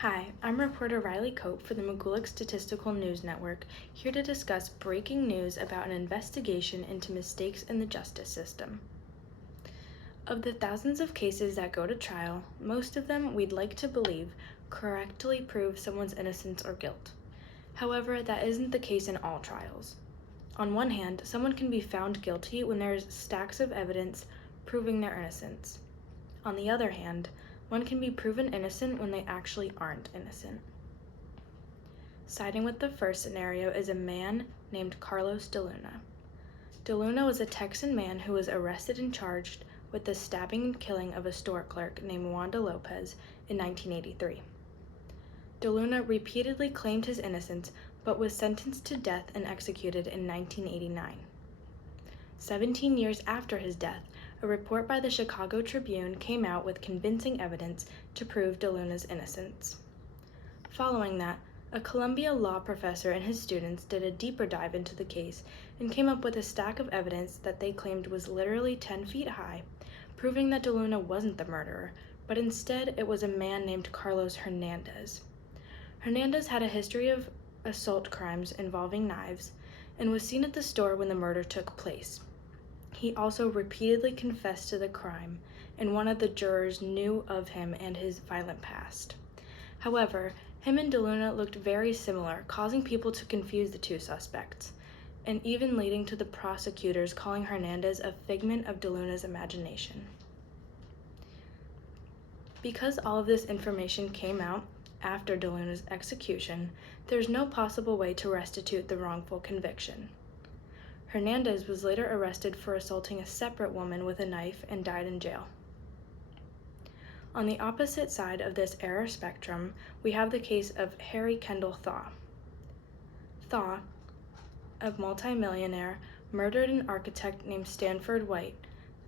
Hi, I'm reporter Riley Cope for the McGoolick Statistical News Network, here to discuss breaking news about an investigation into mistakes in the justice system. Of the thousands of cases that go to trial, most of them, we'd like to believe, correctly prove someone's innocence or guilt. However, that isn't the case in all trials. On one hand, someone can be found guilty when there's stacks of evidence proving their innocence. On the other hand, one can be proven innocent when they actually aren't innocent. Siding with the first scenario is a man named Carlos De Luna. De Luna was a Texan man who was arrested and charged with the stabbing and killing of a store clerk named Wanda Lopez in 1983. De Luna repeatedly claimed his innocence, but was sentenced to death and executed in 1989. 17 years after his death, a report by the Chicago Tribune came out with convincing evidence to prove De Luna's innocence. Following that, a Columbia law professor and his students did a deeper dive into the case and came up with a stack of evidence that they claimed was literally 10 feet high, proving that De Luna wasn't the murderer, but instead it was a man named Carlos Hernandez. Hernandez had a history of assault crimes involving knives and was seen at the store when the murder took place. He also repeatedly confessed to the crime, and one of the jurors knew of him and his violent past. However, him and De Luna looked very similar, causing people to confuse the two suspects, and even leading to the prosecutors calling Hernandez a figment of De Luna's imagination. Because all of this information came out after De Luna's execution, there's no possible way to restitute the wrongful conviction. Hernandez was later arrested for assaulting a separate woman with a knife and died in jail. On the opposite side of this error spectrum, we have the case of Harry Kendall Thaw. Thaw, a multimillionaire, murdered an architect named Stanford White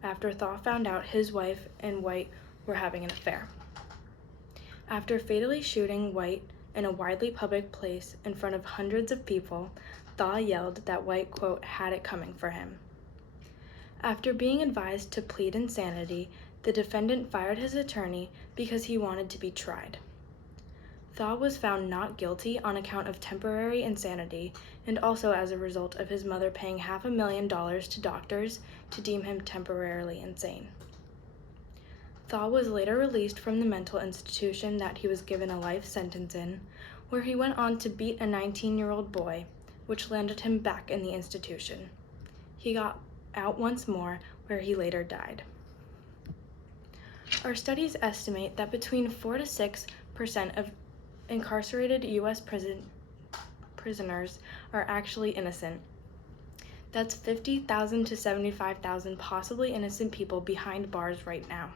after Thaw found out his wife and White were having an affair. After fatally shooting White in a widely public place in front of hundreds of people, Thaw yelled that White, quote, had it coming for him. After being advised to plead insanity, the defendant fired his attorney because he wanted to be tried. Thaw was found not guilty on account of temporary insanity and also as a result of his mother paying $500,000 to doctors to deem him temporarily insane. Thaw was later released from the mental institution that he was given a life sentence in, where he went on to beat a 19-year-old boy, which landed him back in the institution. He got out once more, where he later died. Our studies estimate that between 4 to 6% of incarcerated U.S. prisoners are actually innocent. That's 50,000 to 75,000 possibly innocent people behind bars right now.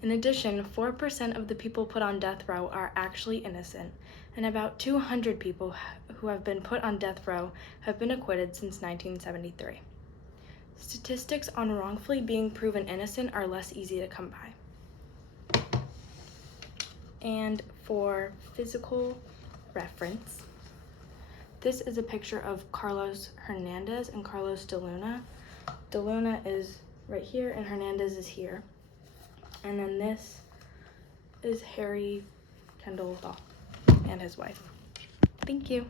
In addition, 4% of the people put on death row are actually innocent, and about 200 people who have been put on death row have been acquitted since 1973. Statistics on wrongfully being proven innocent are less easy to come by. And for physical reference, this is a picture of Carlos Hernandez and Carlos De Luna. De Luna is right here and Hernandez is here. And then this is Harry Kendall Thaw and his wife. Thank you.